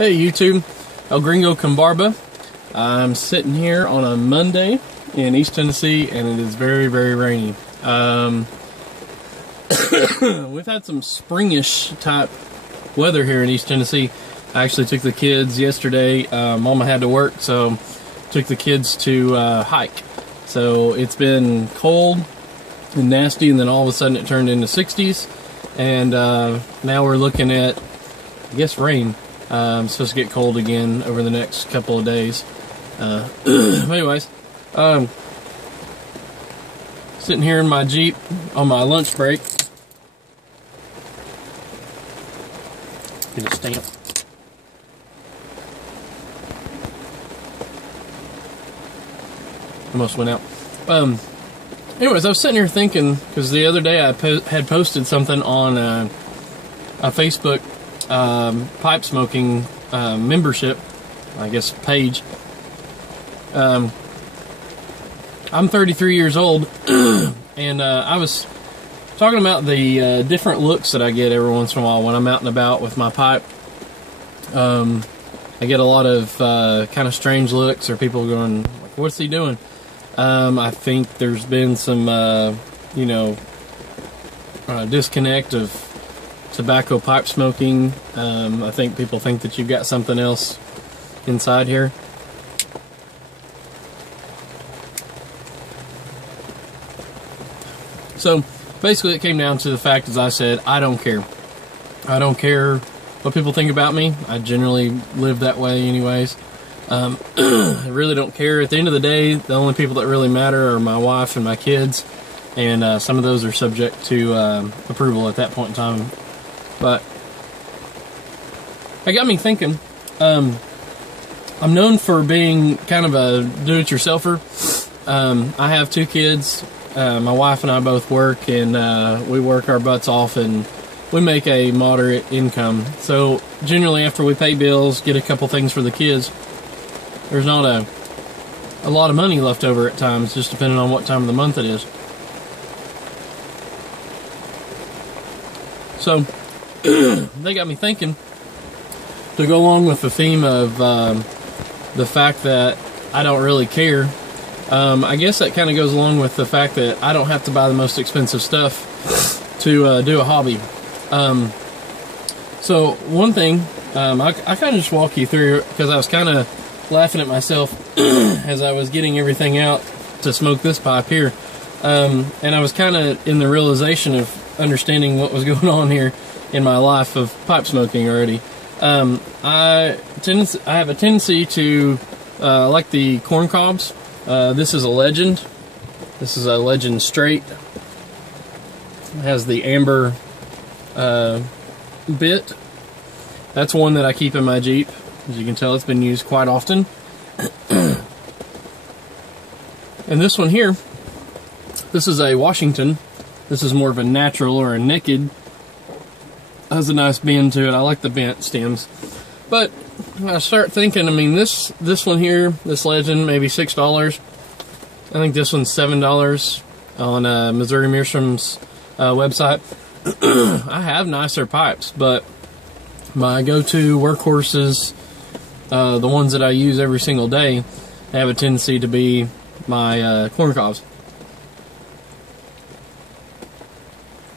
Hey YouTube, El Gringo Combarba. I'm sitting here on a Monday in East Tennessee and it is very, very rainy. We've had some springish type weather here in East Tennessee. I actually took the kids yesterday. Mama had to work, so took the kids to hike. So it's been cold and nasty, and then all of a sudden it turned into 60s, and now we're looking at, I guess, rain. It's supposed to get cold again over the next couple of days. Anyways, sitting here in my Jeep on my lunch break. Get a stamp. Almost went out. Anyways, I was sitting here thinking, because the other day I had posted something on a Facebook pipe smoking membership, I guess, page. I'm 33 years old, and I was talking about the different looks that I get every once in a while when I'm out and about with my pipe. I get a lot of kind of strange looks, or people going, like, what's he doing? I think there's been some, disconnect of tobacco pipe smoking. I think people think that you've got something else inside here. So basically it came down to the fact, as I said, I don't care. I don't care what people think about me. I generally live that way anyways. I really don't care. At the end of the day, the only people that really matter are my wife and my kids, and some of those are subject to approval at that point in time. But it got me thinking. I'm known for being kind of a do-it-yourselfer. I have 2 kids. My wife and I both work, and we work our butts off, and we make a moderate income. So generally, after we pay bills, get a couple things for the kids, there's not a lot of money left over at times, just depending on what time of the month it is. So they got me thinking, to go along with the theme of the fact that I don't really care. I guess that kind of goes along with the fact that I don't have to buy the most expensive stuff to do a hobby. So one thing, I kind of just walk you through, because I was kind of laughing at myself as I was getting everything out to smoke this pipe here. And I was kind of in the realization of understanding what was going on here in my life of pipe smoking already. I have a tendency to like the corn cobs. This is a Legend. This is a Legend Straight. It has the amber bit. That's one that I keep in my Jeep. As you can tell, it's been used quite often. And this one here, this is a Washington. This is more of a natural, or a naked. Has a nice bend to it. I like the bent stems. But I start thinking, I mean, this one here, this Legend, maybe $6. I think this one's $7 on Missouri Mearstrom's website. I have nicer pipes, but my go-to workhorses, the ones that I use every single day, have a tendency to be my corn cobs.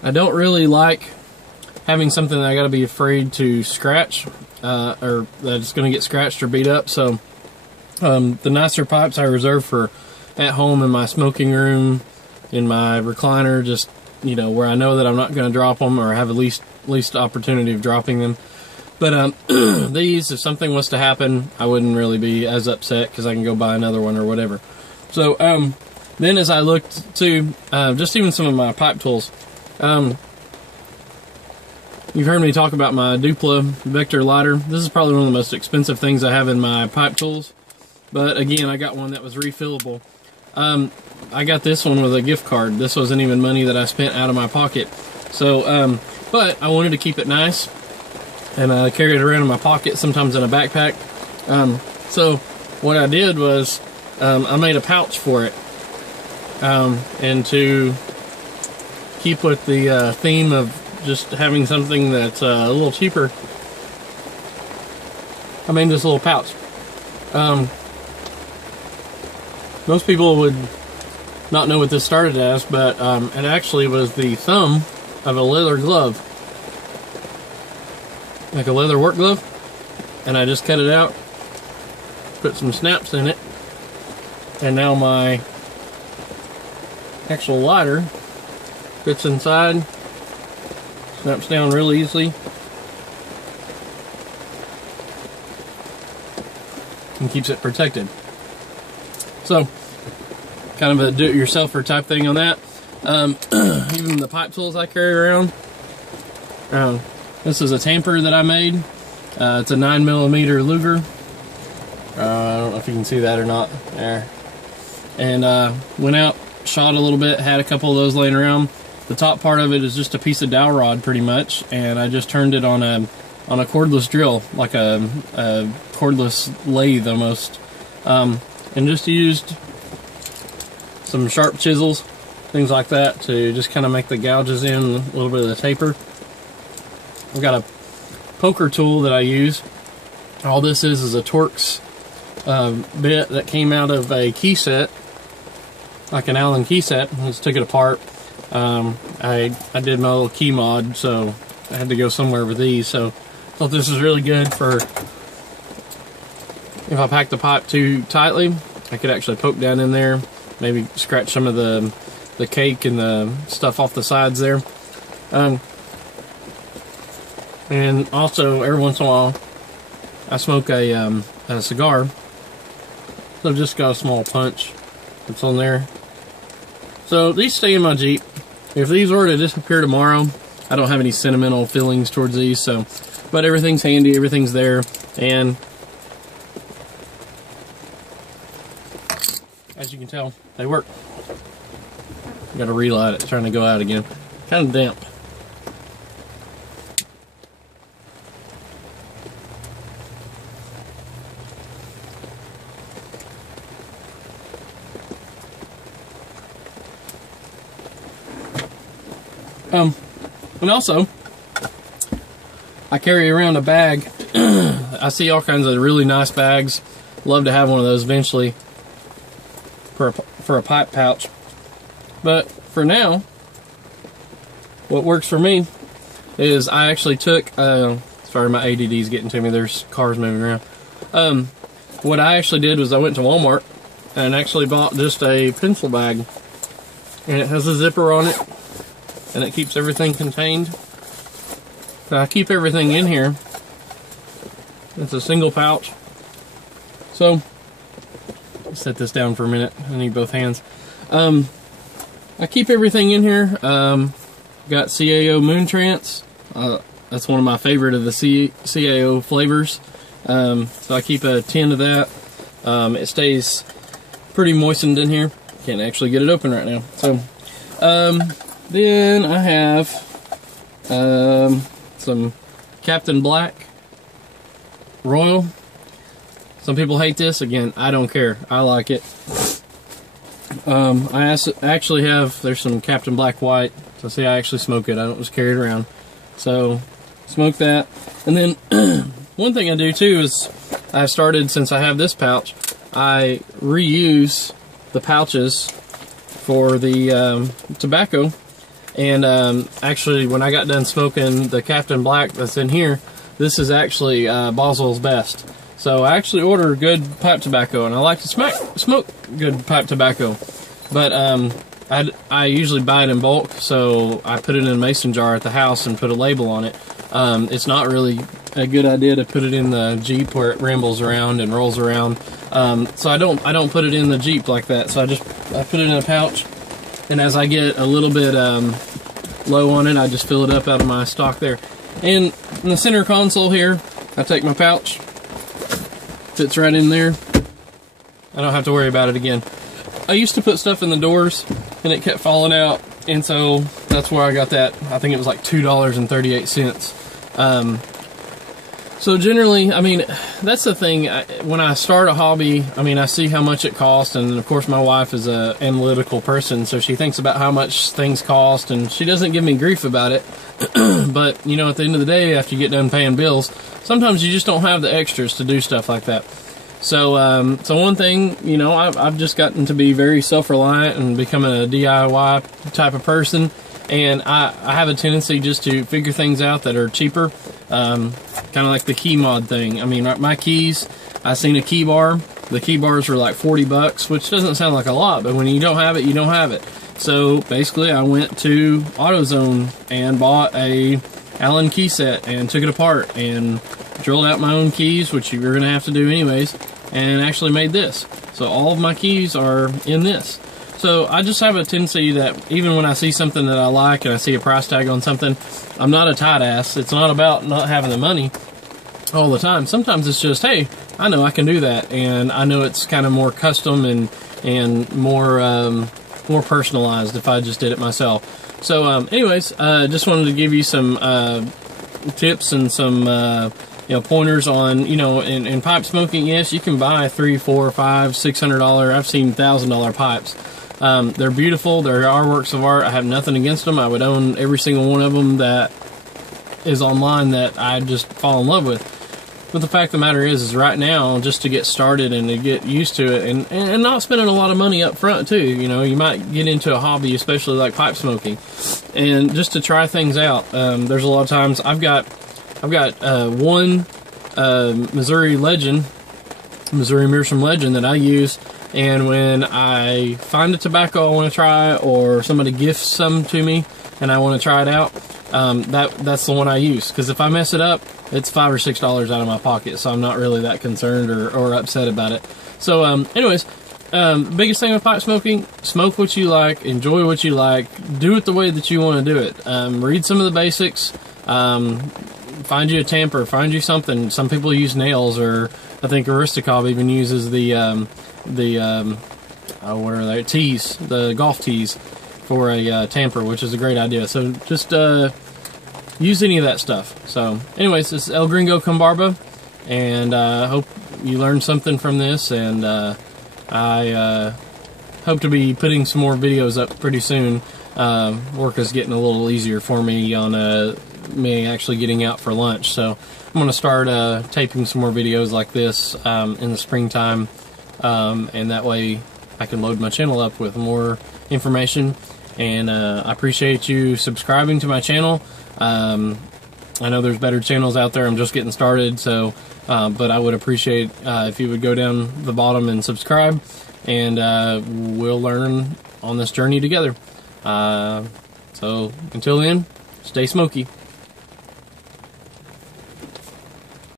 I don't really like having something that I gotta be afraid to scratch, or that it's gonna get scratched or beat up. So the nicer pipes I reserve for at home, in my smoking room, in my recliner, just, where I know that I'm not gonna drop them, or have at least opportunity of dropping them. But these, if something was to happen, I wouldn't really be as upset, because I can go buy another one or whatever. So then as I looked to just even some of my pipe tools, you've heard me talk about my Dupla Vector lighter. This is probably one of the most expensive things I have in my pipe tools. But again, I got one that was refillable. I got this one with a gift card. This wasn't even money that I spent out of my pocket. So, but I wanted to keep it nice, and I carry it around in my pocket, sometimes in a backpack. So what I did was, I made a pouch for it. And to keep with the theme of just having something that's a little cheaper, I made this little pouch. Most people would not know what this started as, but it actually was the thumb of a leather glove, like a leather work glove, and I just cut it out, put some snaps in it, and now my actual lighter fits inside, snaps down real easily, and keeps it protected. So, kind of a do-it-yourselfer type thing on that. Even the pipe tools I carry around. This is a tamper that I made. It's a 9mm Luger. I don't know if you can see that or not. There. And went out, shot a little bit, had a couple of those laying around. The top part of it is just a piece of dowel rod, pretty much, and I just turned it on a cordless drill, like a cordless lathe almost, and just used some sharp chisels, things like that, to just kind of make the gouges in a little bit of the taper. I've got a poker tool that I use. All this is a Torx bit that came out of a key set, like an Allen key set. I just took it apart. I did my little key mod, so I had to go somewhere with these. So I thought this was really good for if I packed the pipe too tightly, I could actually poke down in there, maybe scratch some of the cake and the stuff off the sides there. And also, every once in a while, I smoke a cigar. So I've just got a small punch that's on there. So these stay in my Jeep. If these were to disappear tomorrow, I don't have any sentimental feelings towards these. So, but everything's handy, everything's there, and as you can tell, they work. Got to relight it, trying to go out again. Kind of damp. And also, I carry around a bag. I see all kinds of really nice bags. Love to have one of those eventually for a pipe pouch. But for now, what works for me is I actually took, sorry, my ADD is getting to me. There's cars moving around. What I actually did was I went to Walmart and actually bought just a pencil bag. And it has a zipper on it. And it keeps everything contained. So I keep everything in here. It's a single pouch. So, let's set this down for a minute. I need both hands. I keep everything in here. Got CAO Moon Trance. That's one of my favorite of the CAO flavors. So I keep a tin of that. It stays pretty moistened in here. Can't actually get it open right now. So, then I have some Captain Black Royal. Some people hate this. Again, I don't care. I like it. I actually have, there's some Captain Black White. So see, I actually smoke it. I don't just carry it around. So, smoke that. And then, one thing I do too is, I've started, since I have this pouch, I reuse the pouches for the tobacco. And actually, when I got done smoking the Captain Black that's in here, this is actually Boswell's Best. So I actually order good pipe tobacco, and I like to smoke good pipe tobacco. But I usually buy it in bulk, so I put it in a mason jar at the house and put a label on it. It's not really a good idea to put it in the Jeep where it rambles around and rolls around. So I don't put it in the Jeep like that. So I put it in a pouch. And as I get a little bit low on it, I just fill it up out of my stock there. And in the center console here, I take my pouch. Fits right in there. I don't have to worry about it again. I used to put stuff in the doors, and it kept falling out. And so that's where I got that. I think it was like $2.38. So generally, I mean, that's the thing. When I start a hobby, I mean, I see how much it costs, and of course my wife is an analytical person, so she thinks about how much things cost, and she doesn't give me grief about it. But, you know, at the end of the day, after you get done paying bills, sometimes you just don't have the extras to do stuff like that. So, so one thing, you know, I've just gotten to be very self-reliant and becoming a DIY type of person. And I have a tendency just to figure things out that are cheaper, kind of like the key mod thing. I mean, my keys, I seen a key bar. The key bars were like 40 bucks, which doesn't sound like a lot, but when you don't have it, you don't have it. So basically, I went to AutoZone and bought a Allen key set and took it apart and drilled out my own keys, which you're going to have to do anyways, and actually made this. So all of my keys are in this. So I just have a tendency that even when I see something that I like and I see a price tag on something, I'm not a tight ass. It's not about not having the money all the time. Sometimes it's just, hey, I know I can do that, and I know it's kind of more custom and more personalized if I just did it myself. So anyways, just wanted to give you some tips and some you know, pointers on, you know, in pipe smoking. Yes, you can buy $300, $400, $500, $600. I've seen $1,000 pipes. They're beautiful. They are works of art. I have nothing against them. I would own every single one of them that is online that I just fall in love with. But the fact of the matter is right now, just to get started and to get used to it, and not spending a lot of money up front too. You know, you might get into a hobby, especially like pipe smoking, and just to try things out. There's a lot of times I've got one Missouri Meerschaum Legend that I use, and when I find a tobacco I want to try, or somebody gifts some to me and I want to try it out, that's the one I use, because if I mess it up, it's $5 or $6 out of my pocket, so I'm not really that concerned or upset about it. So anyways, the biggest thing with pipe smoking, smoke what you like, enjoy what you like, do it the way that you want to do it. Read some of the basics, find you a tamper, find you something. Some people use nails, or I think Aristocop even uses what are they, tees, the golf tees for a tamper, which is a great idea. So just use any of that stuff. So anyways, this is El Gringo con Barba, and I hope you learned something from this, and I hope to be putting some more videos up pretty soon. Work is getting a little easier for me on me actually getting out for lunch, so I'm going to start taping some more videos like this in the springtime, and that way I can load my channel up with more information. And I appreciate you subscribing to my channel. I know there's better channels out there. I'm just getting started, so but I would appreciate if you would go down the bottom and subscribe, and we'll learn on this journey together. So until then, stay smoky.